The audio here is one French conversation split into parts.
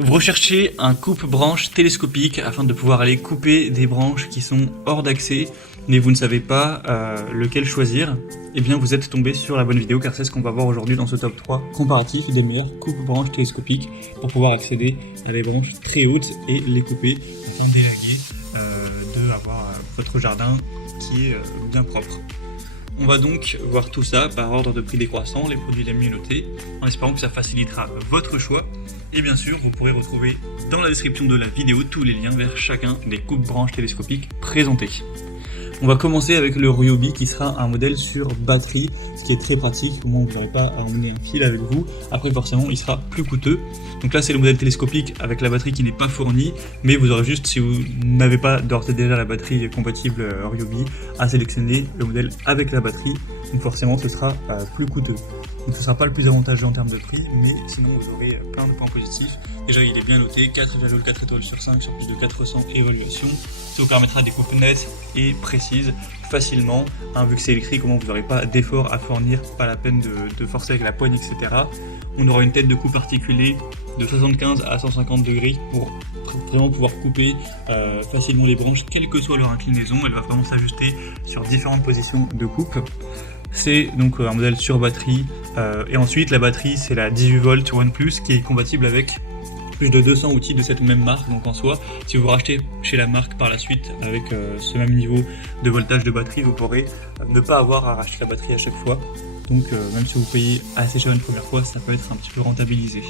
Vous recherchez un coupe-branche télescopique afin de pouvoir aller couper des branches qui sont hors d'accès, mais vous ne savez pas lequel choisir. Eh bien vous êtes tombé sur la bonne vidéo car c'est ce qu'on va voir aujourd'hui dans ce top 3 comparatif des meilleures coupe-branches télescopiques pour pouvoir accéder à des branches très hautes et les couper pour déléguer avoir votre jardin qui est bien propre. On va donc voir tout ça par ordre de prix décroissant, les produits les mieux notés, en espérant que ça facilitera votre choix. Et bien sûr, vous pourrez retrouver dans la description de la vidéo tous les liens vers chacun des coupes-branches télescopiques présentés. On va commencer avec le Ryobi qui sera un modèle sur batterie, ce qui est très pratique, au moins vous n'aurez pas à emmener un fil avec vous. Après forcément il sera plus coûteux. Donc là c'est le modèle télescopique avec la batterie qui n'est pas fournie, mais vous aurez juste, si vous n'avez pas d'ores et déjà la batterie compatible Ryobi, à sélectionner le modèle avec la batterie, donc forcément ce sera plus coûteux. Donc ce ne sera pas le plus avantageux en termes de prix, mais sinon vous aurez plein de points positifs. Déjà il est bien noté, 4,4 étoiles sur 5 sur plus de 400 évaluations. Ça vous permettra des coupes nettes et précises facilement, vu que c'est électrique, au moins vous n'aurez pas d'effort à fournir, pas la peine de forcer avec la poigne, etc. On aura une tête de coupe articulée de 75 à 150 degrés pour vraiment pouvoir couper facilement les branches, quelle que soit leur inclinaison. Elle va vraiment s'ajuster sur différentes positions de coupe. C'est donc un modèle sur batterie, et ensuite la batterie c'est la 18 volts OnePlus qui est compatible avec plus de 200 outils de cette même marque. Donc en soi, si vous rachetez chez la marque par la suite avec ce même niveau de voltage de batterie, vous pourrez ne pas avoir à racheter la batterie à chaque fois. Donc même si vous payez assez cher une première fois, ça peut être un petit peu rentabilisé.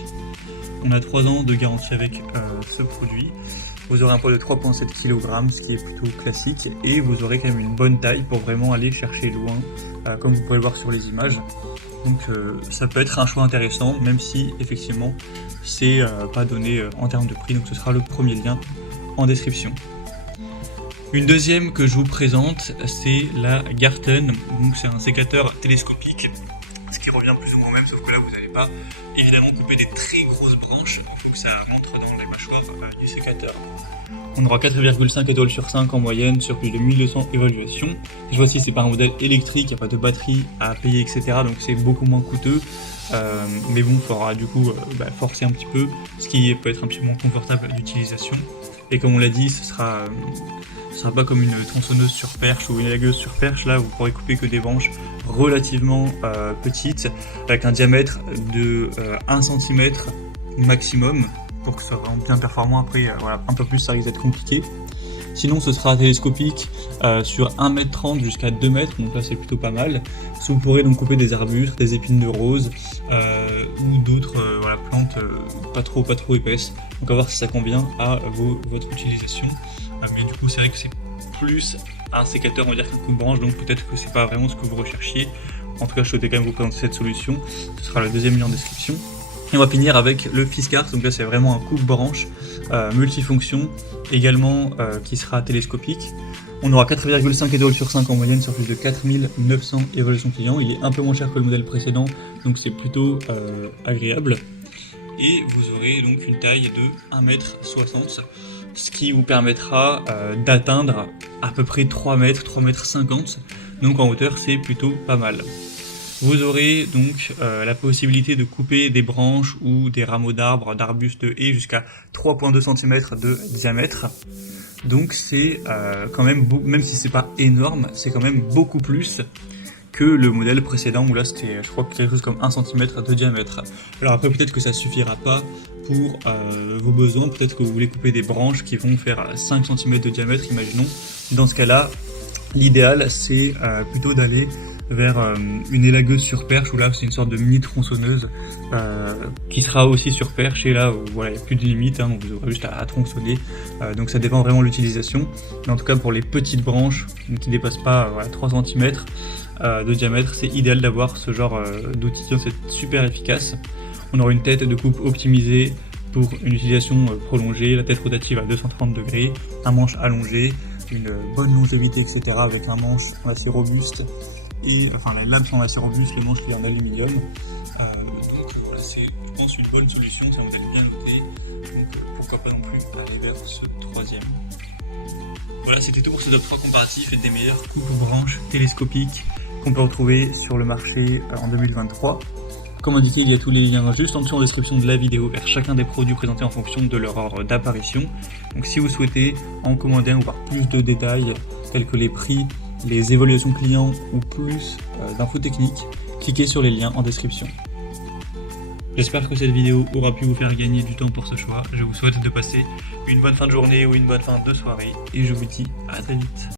On a 3 ans de garantie avec ce produit. Vous aurez un poids de 3,7 kg, ce qui est plutôt classique, et vous aurez quand même une bonne taille pour vraiment aller chercher loin, comme vous pouvez le voir sur les images. Donc ça peut être un choix intéressant, même si effectivement c'est pas donné en termes de prix, donc ce sera le premier lien en description. Une deuxième que je vous présente, c'est la Garten, donc c'est un sécateur télescopique, ce qui revient plus ou moins au même, sauf que là vous n'allez pas évidemment couper des très grosses branches, il faut que ça rentre dans les mâchoires du sécateur. On aura 4,5 étoiles sur 5 en moyenne sur plus de 1200 évaluations. Cette fois-ci c'est pas un modèle électrique, il n'y a pas de batterie à payer, etc. donc c'est beaucoup moins coûteux. Mais bon, il faudra du coup forcer un petit peu, ce qui peut être un petit peu moins confortable d'utilisation. Et comme on l'a dit, ce sera pas comme une tronçonneuse sur perche ou une élagueuse sur perche. Là, vous pourrez couper que des branches relativement petites, avec un diamètre de 1 cm maximum, pour que ce soit vraiment bien performant. Après, voilà, un peu plus, ça risque d'être compliqué. Sinon, ce sera télescopique sur 1,30 m jusqu'à 2 m, donc là c'est plutôt pas mal. Vous pourrez donc couper des arbustes, des épines de rose ou d'autres plantes pas trop épaisses. Donc à voir si ça convient à votre utilisation. Mais du coup, c'est vrai que c'est plus un sécateur, on va dire, qu'un coupe-branche, donc peut-être que c'est pas vraiment ce que vous recherchiez. En tout cas, je souhaitais quand même vous présenter cette solution. Ce sera le deuxième lien en description. Et on va finir avec le Fiskars, donc là c'est vraiment un coupe-branche multifonction, également qui sera télescopique. On aura 4,5 étoiles sur 5 en moyenne sur plus de 4900 évaluations clients. Il est un peu moins cher que le modèle précédent, donc c'est plutôt agréable. Et vous aurez donc une taille de 1,60 m, ce qui vous permettra d'atteindre à peu près 3 m, 3,50 m. Donc en hauteur c'est plutôt pas mal. Vous aurez donc la possibilité de couper des branches ou des rameaux d'arbres, d'arbustes et jusqu'à 3,2 cm de diamètre. Donc c'est quand même, même si c'est pas énorme, c'est quand même beaucoup plus que le modèle précédent où là c'était, je crois, quelque chose comme 1 cm de diamètre. Alors après peut-être que ça suffira pas pour vos besoins, peut-être que vous voulez couper des branches qui vont faire 5 cm de diamètre, imaginons. Dans ce cas-là, l'idéal c'est plutôt d'aller vers une élagueuse sur perche, où là c'est une sorte de mini tronçonneuse qui sera aussi sur perche, et là voilà, il n'y a plus de limite, donc vous aurez juste à tronçonner, donc ça dépend vraiment de l'utilisation. Mais en tout cas pour les petites branches qui ne dépassent pas 3 cm de diamètre, c'est idéal d'avoir ce genre d'outil, c'est super efficace. On aura une tête de coupe optimisée pour une utilisation prolongée, la tête rotative à 230 degrés, un manche allongé, une bonne longévité, etc. avec un manche en acier robuste, et enfin les lames sont en acier robuste, le manche qui est en aluminium. Donc voilà, c'est, je pense, une bonne solution, c'est un modèle bien noté, donc pourquoi pas non plus aller vers ce troisième. Voilà, c'était tout pour ce top 3 comparatif et des meilleures coupes-branches télescopiques qu'on peut retrouver sur le marché en 2023. Comme indiqué, il y a tous les liens juste en dessous en description de la vidéo vers chacun des produits présentés en fonction de leur ordre d'apparition. Donc si vous souhaitez en commander un ou voir plus de détails tels que les prix, les évaluations clients ou plus d'infos techniques, cliquez sur les liens en description. J'espère que cette vidéo aura pu vous faire gagner du temps pour ce choix. Je vous souhaite de passer une bonne fin de journée ou une bonne fin de soirée et je vous dis à très vite.